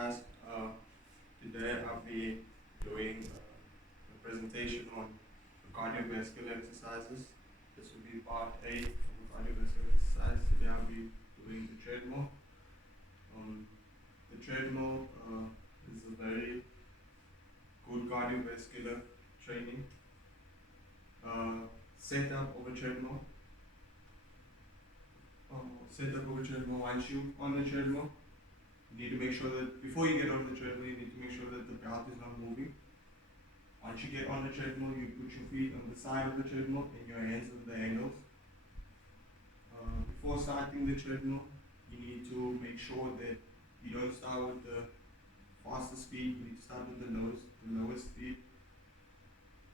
guys. Today I'll be doing a presentation on cardiovascular exercises. This will be part 8 of the cardiovascular exercise. Today I'll be doing the treadmill. The treadmill is a very good cardiovascular training. Setup of a treadmill. Once you on the treadmill, you need to make sure that before you get on the treadmill, you need to make sure that the belt is not moving. Once you get on the treadmill, you put your feet on the side of the treadmill and your hands on the handles. Before starting the treadmill, you need to make sure that you don't start with the fastest speed. You need to start with the lowest speed.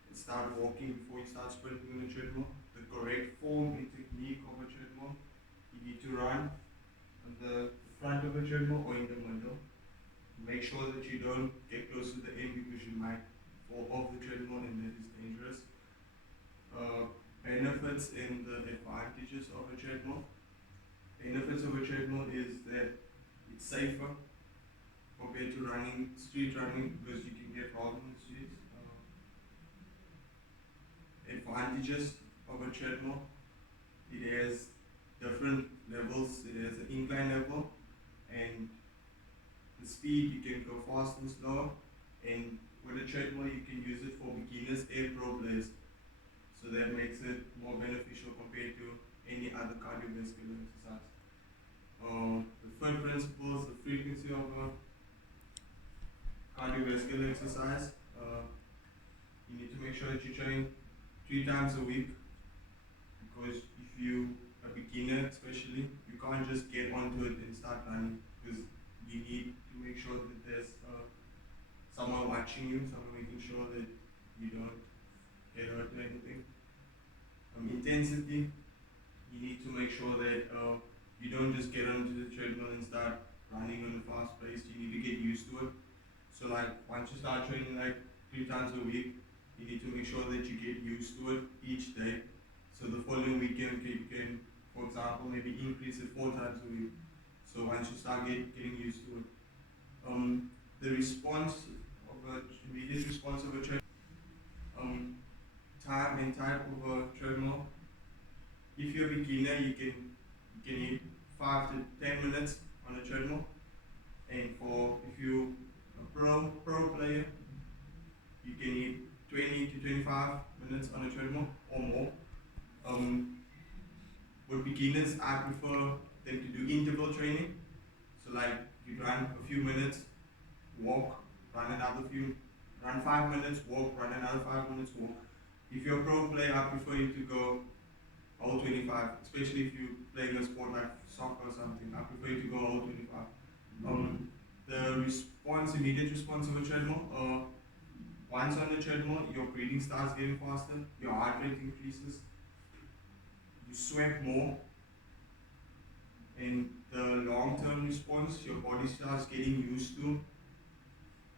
And start walking before you start sprinting on the treadmill. The correct form and technique of a treadmill. You need to run on the front of a treadmill or in the middle. Make sure that you don't get close to the end because you might fall off the treadmill and that is dangerous. Benefits and the advantages of a treadmill. Benefits of a treadmill is that it's safer compared to street running because you can get rolled on the streets. Advantages of a treadmill. It has different levels. It has an incline level, and the speed you can go fast and slow. And with a treadmill, you can use it for beginners and pro players. So that makes it more beneficial compared to any other cardiovascular exercise. The third principle is the frequency of a cardiovascular exercise. You need to make sure that you train 3 times a week, because if you a beginner especially, you can't just get onto it and start running, because you need to make sure that there's someone watching you, someone making sure that you don't get hurt or anything. Intensity, you need to make sure that you don't just get onto the treadmill and start running on a fast pace. You need to get used to it. So like once you start training like 3 times a week, you need to make sure that you get used to it each day. So the following weekend you can, for example, maybe increase it 4 times a week. So once you start getting used to it. The immediate response of a treadmill. Time and type of a treadmill. If you're a beginner, you can need 5 to 10 minutes on a treadmill. And if you're a pro player, you can need 20 to 25 minutes on a treadmill or more. With beginners, I prefer them to do interval training. So like you run a few minutes, walk, run 5 minutes, walk, run another 5 minutes, walk. If you're a pro player, I prefer you to go all 25, especially if you're playing a sport like soccer or something. I prefer you to go all 25. The immediate response of a treadmill, once on the treadmill, your breathing starts getting faster, your heart rate increases, you sweat more, and the long-term response, your body starts getting used to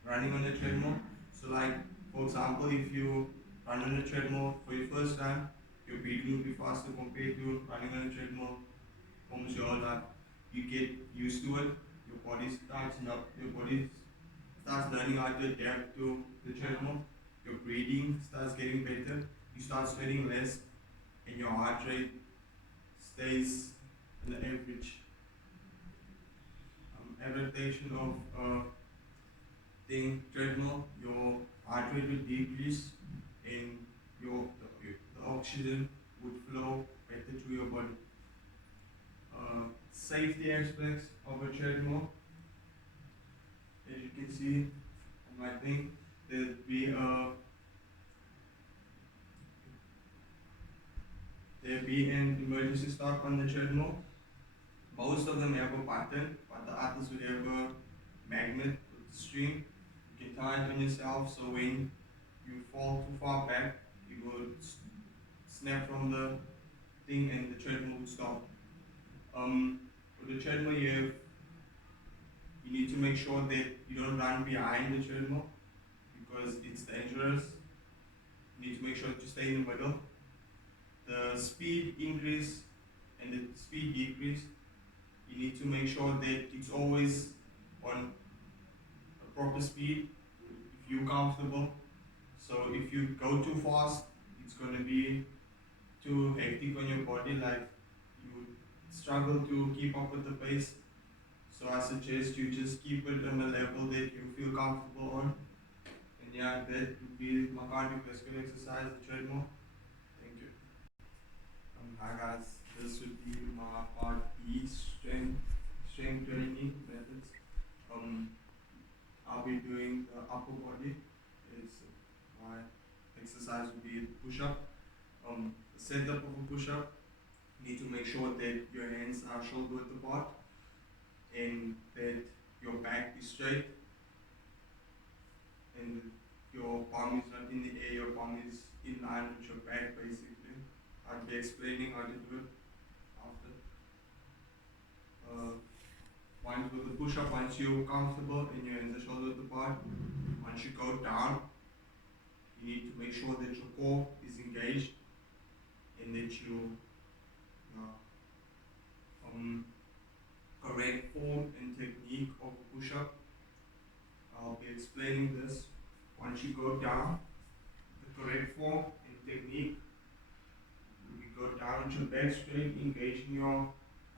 running on the treadmill. So like, for example, if you run on a treadmill for your first time, your breathing will be faster compared to running on a treadmill almost your whole life. You get used to it, your body starts learning how to adapt to the treadmill, your breathing starts getting better, you start sweating less, and your heart rate stays in the average. Adaptation of treadmill, your heart rate will decrease and the oxygen would flow better through your body. Safety aspects of a treadmill. As you can see on my thing, there'll be an emergency stop on the treadmill. Most of them have a button, but the others would have a magnet with the string. You can tie it on yourself, so when you fall too far back, you will snap from the thing and the treadmill would stop. For the treadmill, you need to make sure that you don't run behind the treadmill because it's dangerous. You need to make sure to stay in the middle. The speed increase and the speed decrease, you need to make sure that it's always on proper speed if you're comfortable. So if you go too fast, it's gonna be too hectic on your body, like you would struggle to keep up with the pace. So I suggest you just keep it on a level that you feel comfortable on. And yeah, that would be my cardiovascular exercise, the treadmill. Thank you. Hi guys, this would be my part B strength training methods. Um, I'll be doing the upper body. Is my exercise would be the push up. The setup of a push up. You need to make sure that your hands are shoulder width apart and that your back is straight and your palm is not in the air. Your palm is in line with your back basically. I'll be explaining how to do it after. Once with the push up, once you're comfortable and your hands are shoulder width apart, once you go down, you need to make sure that your core is engaged and that you correct form and technique of a push up. I'll be explaining this. Once you go down, the correct form and technique, you go down with your back straight, engaging your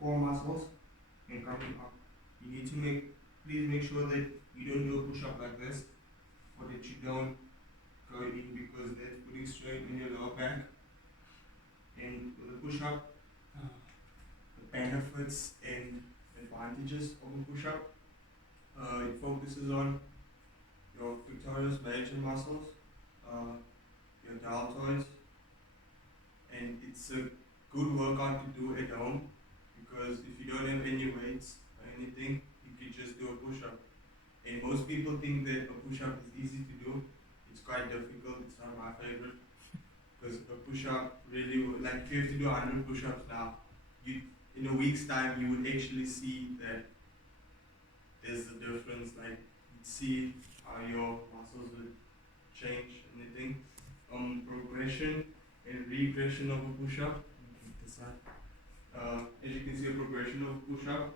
core muscles and coming up. You need to please make sure that you don't do a push up like this, or that you don't go in, because that's putting strain on your lower back. And with a push up, the benefits and advantages of a push up, it focuses on your pectoralis major muscles, your deltoids, and it's a good workout to do at home, because if you don't have any weights or anything, you can just do a push up. And most people think that a push up is easy to do. It's quite difficult. It's not my favorite, because a push up really, like if you have to do 100 push ups now, you in a week's time you would actually see that there's a difference. Like you'd see how your muscles would change and anything. Progression and regression of a push up. As you can see, a progression of a push up,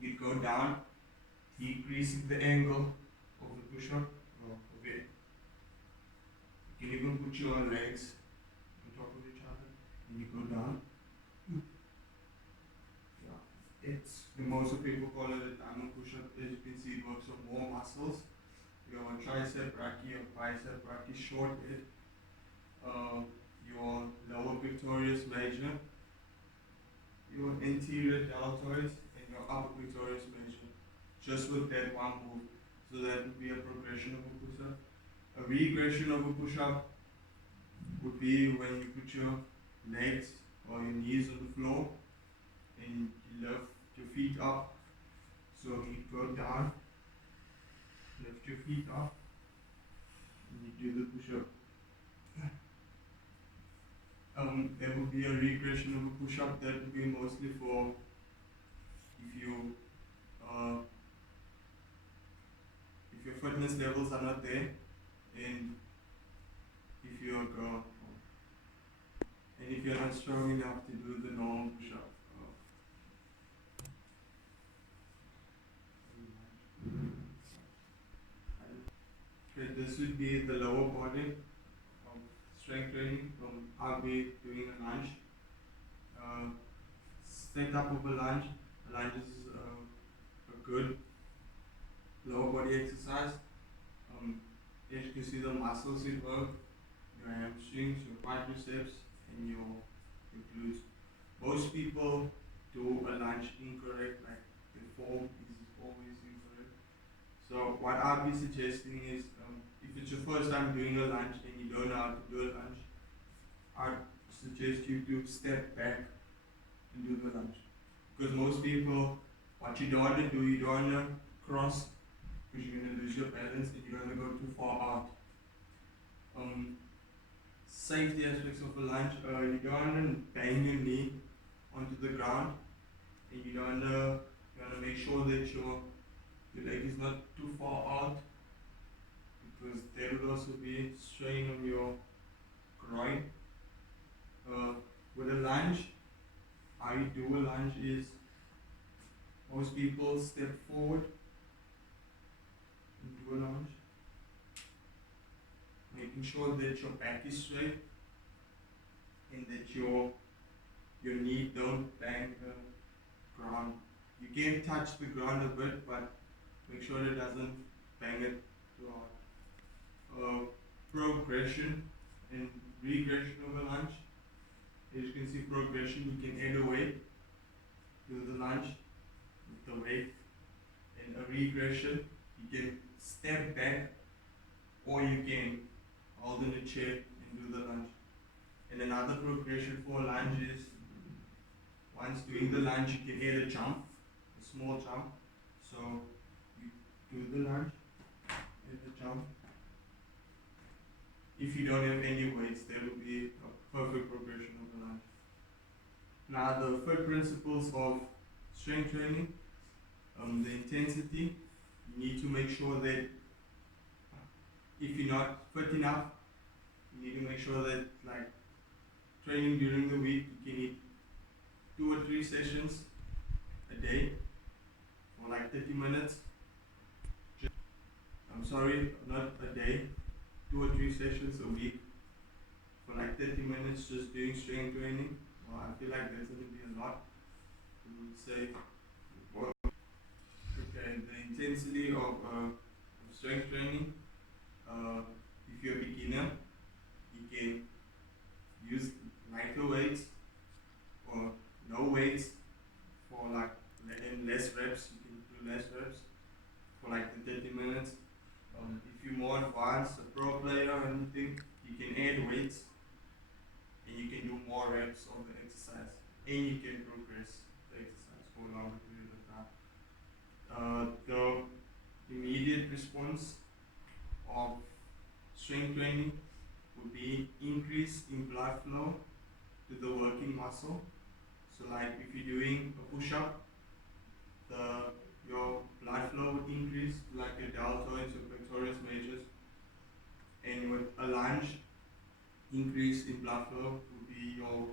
you go down, decreasing the angle of the push up. Okay. You can even put your legs on top of each other and you go down. Yeah. It's the most people call it a diamond push up. As you can see, it works on more muscles. Your tricep brachii, your bicep brachii, short head, your lower pectoralis major, your anterior deltoids, and your upper pectoralis major. Just with that one move. So that would be a progression of a push up. A regression of a push up would be when you put your legs or your knees on the floor and you lift your feet up. So you go down, lift your feet up, and you do the push up. There would be a regression of a push up. That would be mostly for if your fitness levels are not there, and if you're not strong enough to do the normal push up. Okay, this would be the lower body strength training. I'll be doing a lunge. Setup of a lunge. A lunge is a good lower body exercise. As you can see, the muscles it work, your hamstrings, your quadriceps, and your glutes. Most people do a lunge incorrect, like the form is always incorrect. So what I'll be suggesting is, if it's your first time doing a lunge and you don't know how to do a lunge, I'd suggest you to step back and do the lunge. Because most people, what you don't want to do, you don't want to cross, because you're going to lose your balance and you're going to go too far out. Safety aspects of a lunge, you don't want to bang your knee onto the ground, and you want to make sure that your leg is not too far out, because there would also be strain on your groin. With a lunge, how you do a lunge is, most people step forward and do a lunge. Making sure that your back is straight and that your knee don't bang the ground. You can touch the ground a bit, but make sure it doesn't bang it too hard. Progression and regression of a lunge. As you can see, progression, you can add a weight to the lunge with the weight, and a regression, you can step back or you can hold in a chair and do the lunge. And another progression for a lunge is, once doing the lunge, you can add a jump, a small jump. So you do the lunge, add the jump. If you don't have any weights, that would be a perfect progression of the lunge. Now the third principles of strength training, the intensity. You need to make sure that if you're not fit enough, you need to make sure that, like, training during the week, you can eat 2 or 3 sessions a day for like 30 minutes. I'm sorry, not a day, 2 or 3 sessions a week for like 30 minutes just doing strength training. Well, I feel like that's going to be a lot to say. Well, okay, the intensity of strength training. If you're a beginner, you can use lighter weights or no weights for like less reps. You can do less reps for like the 30 minutes. If you're more advanced, a pro player or anything, you can add weights and you can do more reps of the exercise, and you can progress the exercise for a longer period of time. The immediate response of strength training would be increase in blood flow to the working muscle. So like if you're doing a push-up, your blood flow would increase to like your deltoids or pectoralis majors. And with a lunge, increase in blood flow would be your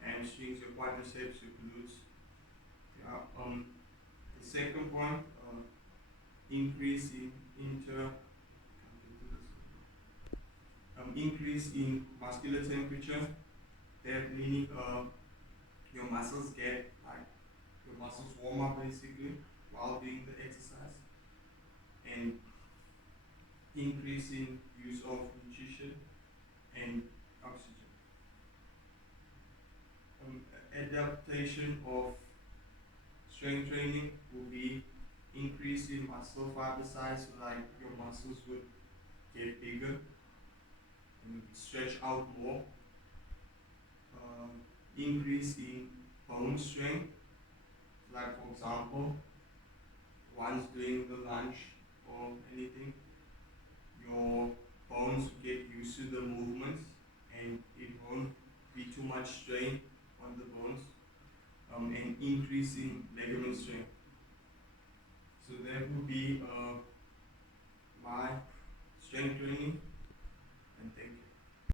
hamstrings, your quadriceps, your glutes. Yeah. The second point, increase in increase in muscular temperature. That meaning your muscles get like your muscles warm up basically while doing the exercise, and increase in use of nutrition and oxygen. Adaptation of strength training will be increase in muscle fiber size, so like your muscles would get bigger and stretch out more. Increase in bone strength, like for example, once doing the lunge or anything, your bones get used to the movements and it won't be too much strain on the bones, and increase in ligament strength. So that would be my strength training.